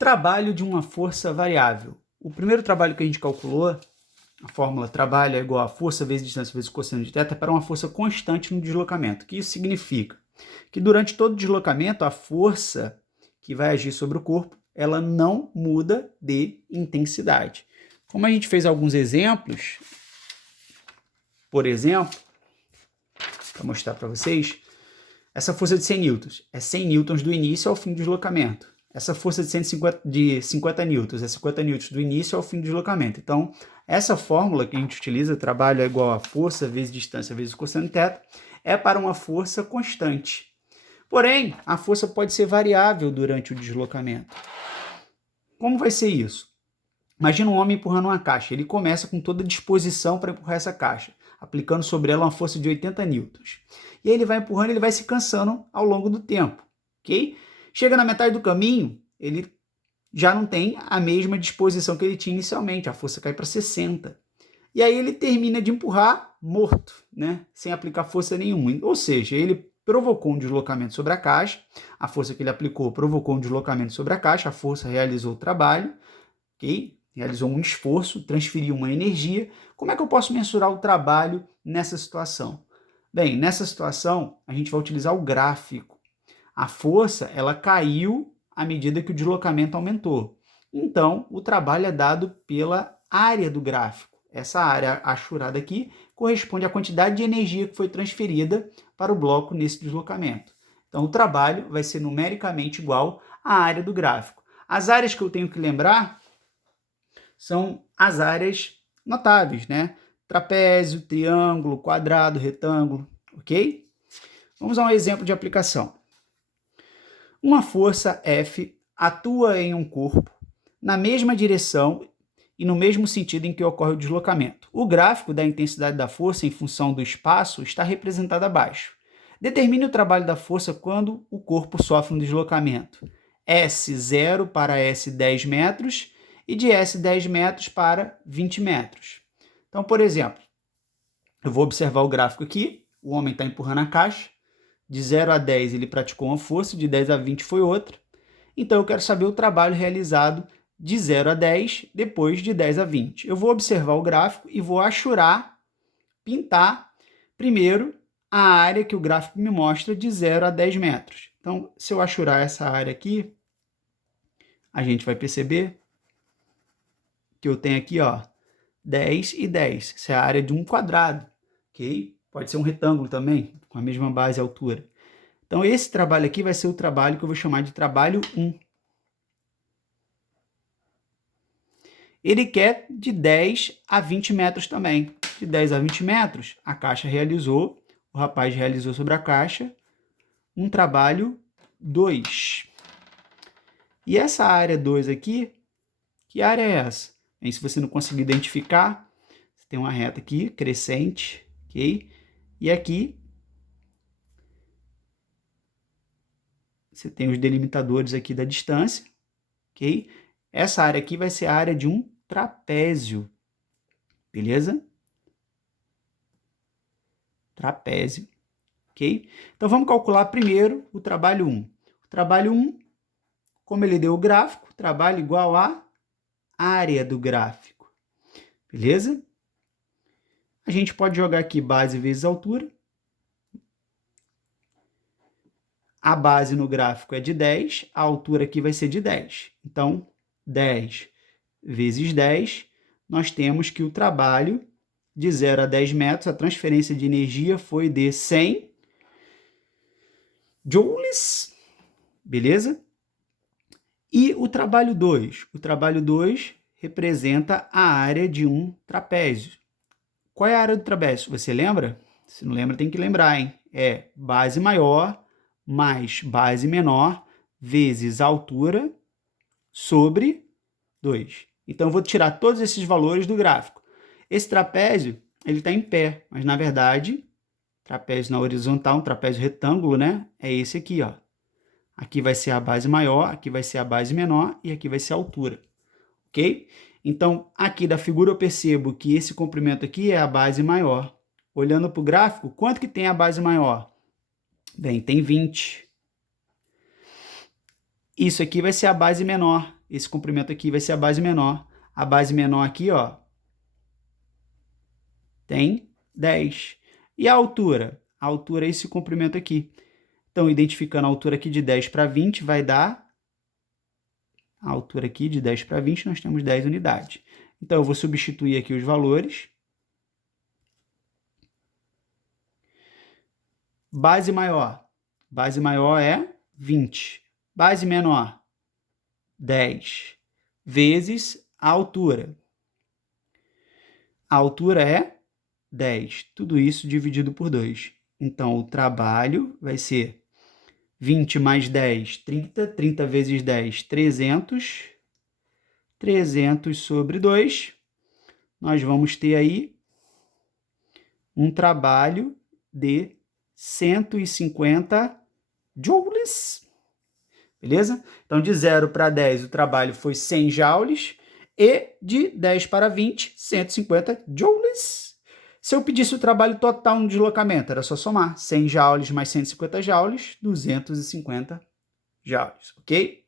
Trabalho de uma força variável. O primeiro trabalho que a gente calculou, a fórmula trabalho é igual a força vezes distância vezes cosseno de θ para uma força constante no deslocamento. O que isso significa? Que durante todo o deslocamento, a força que vai agir sobre o corpo, ela não muda de intensidade. Como a gente fez alguns exemplos, por exemplo, para mostrar para vocês, essa força de 100 newtons é 100 newtons do início ao fim do deslocamento. Essa força de 50 newtons é 50 newtons do início ao fim do deslocamento. Então, essa fórmula que a gente utiliza, trabalho é igual a força vezes distância vezes cosseno de θ, é para uma força constante. Porém, a força pode ser variável durante o deslocamento. Como vai ser isso? Imagina um homem empurrando uma caixa. Ele começa com toda a disposição para empurrar essa caixa, aplicando sobre ela uma força de 80 newtons. E aí ele vai empurrando, ele vai se cansando ao longo do tempo, ok? Chega na metade do caminho, ele já não tem a mesma disposição que ele tinha inicialmente, a força cai para 60. E aí ele termina de empurrar morto, né? Sem aplicar força nenhuma. Ou seja, ele provocou um deslocamento sobre a caixa, a força que ele aplicou provocou um deslocamento sobre a caixa, a força realizou o trabalho, ok? Realizou um esforço, transferiu uma energia. Como é que eu posso mensurar o trabalho nessa situação? Bem, nessa situação, a gente vai utilizar o gráfico. A força, ela caiu à medida que o deslocamento aumentou. Então, o trabalho é dado pela área do gráfico. Essa área achurada aqui corresponde à quantidade de energia que foi transferida para o bloco nesse deslocamento. Então, o trabalho vai ser numericamente igual à área do gráfico. As áreas que eu tenho que lembrar são as áreas notáveis, né? Trapézio, triângulo, quadrado, retângulo, ok? Vamos a um exemplo de aplicação. Uma força F atua em um corpo na mesma direção e no mesmo sentido em que ocorre o deslocamento. O gráfico da intensidade da força em função do espaço está representado abaixo. Determine o trabalho da força quando o corpo sofre um deslocamento. S0 para S 10 metros e de S 10 metros para 20 metros. Então, por exemplo, eu vou observar o gráfico aqui, o homem está empurrando a caixa, de 0 a 10 ele praticou uma força, de 10 a 20 foi outra. Então eu quero saber o trabalho realizado de 0 a 10, depois de 10 a 20. Eu vou observar o gráfico e vou achurar, pintar, primeiro, a área que o gráfico me mostra de 0 a 10 metros. Então, se eu achurar essa área aqui, a gente vai perceber que eu tenho aqui, ó, 10 e 10. Essa é a área de um quadrado, ok? Pode ser um retângulo também, com a mesma base e altura. Então, esse trabalho aqui vai ser o trabalho que eu vou chamar de trabalho 1. Ele quer de 10 a 20 metros também. De 10 a 20 metros, a caixa realizou, o rapaz realizou sobre a caixa um trabalho 2. E essa área 2 aqui, que área é essa? Bem, se você não conseguir identificar, você tem uma reta aqui, crescente, ok? E aqui você tem os delimitadores aqui da distância, ok? Essa área aqui vai ser a área de um trapézio, beleza? Trapézio, ok? Então vamos calcular primeiro o trabalho 1. O trabalho 1, como ele deu o gráfico, trabalho igual a área do gráfico, beleza? A gente pode jogar aqui base vezes altura. A base no gráfico é de 10, a altura aqui vai ser de 10. Então, 10 vezes 10, nós temos que o trabalho de 0 a 10 metros, a transferência de energia foi de 100 joules, beleza? E o trabalho 2? O trabalho 2 representa a área de um trapézio. Qual é a área do trapézio? Você lembra? Se não lembra, tem que lembrar, hein? É base maior mais base menor vezes a altura sobre 2. Então, eu vou tirar todos esses valores do gráfico. Esse trapézio, ele está em pé, mas, na verdade, trapézio na horizontal, um trapézio retângulo, né? É esse aqui, ó. Aqui vai ser a base maior, aqui vai ser a base menor e aqui vai ser a altura, ok? Então, aqui da figura eu percebo que esse comprimento aqui é a base maior. Olhando para o gráfico, quanto que tem a base maior? Bem, tem 20. Isso aqui vai ser a base menor. Esse comprimento aqui vai ser a base menor. A base menor aqui, ó, tem 10. E a altura? A altura é esse comprimento aqui. Então, identificando a altura aqui de 10 para 20, vai dar... A altura aqui de 10 para 20, nós temos 10 unidades. Então, eu vou substituir aqui os valores. Base maior. Base maior é 20. Base menor, 10. Vezes a altura. A altura é 10. Tudo isso dividido por 2. Então, o trabalho vai ser 20 mais 10, 30. 30 vezes 10, 300. 300 sobre 2. Nós vamos ter aí um trabalho de 150 joules. Beleza? Então, de 0 para 10, o trabalho foi 100 joules. E de 10 para 20, 150 joules. Se eu pedisse o trabalho total no deslocamento, era só somar 100 joules mais 150 joules, 250 joules, ok?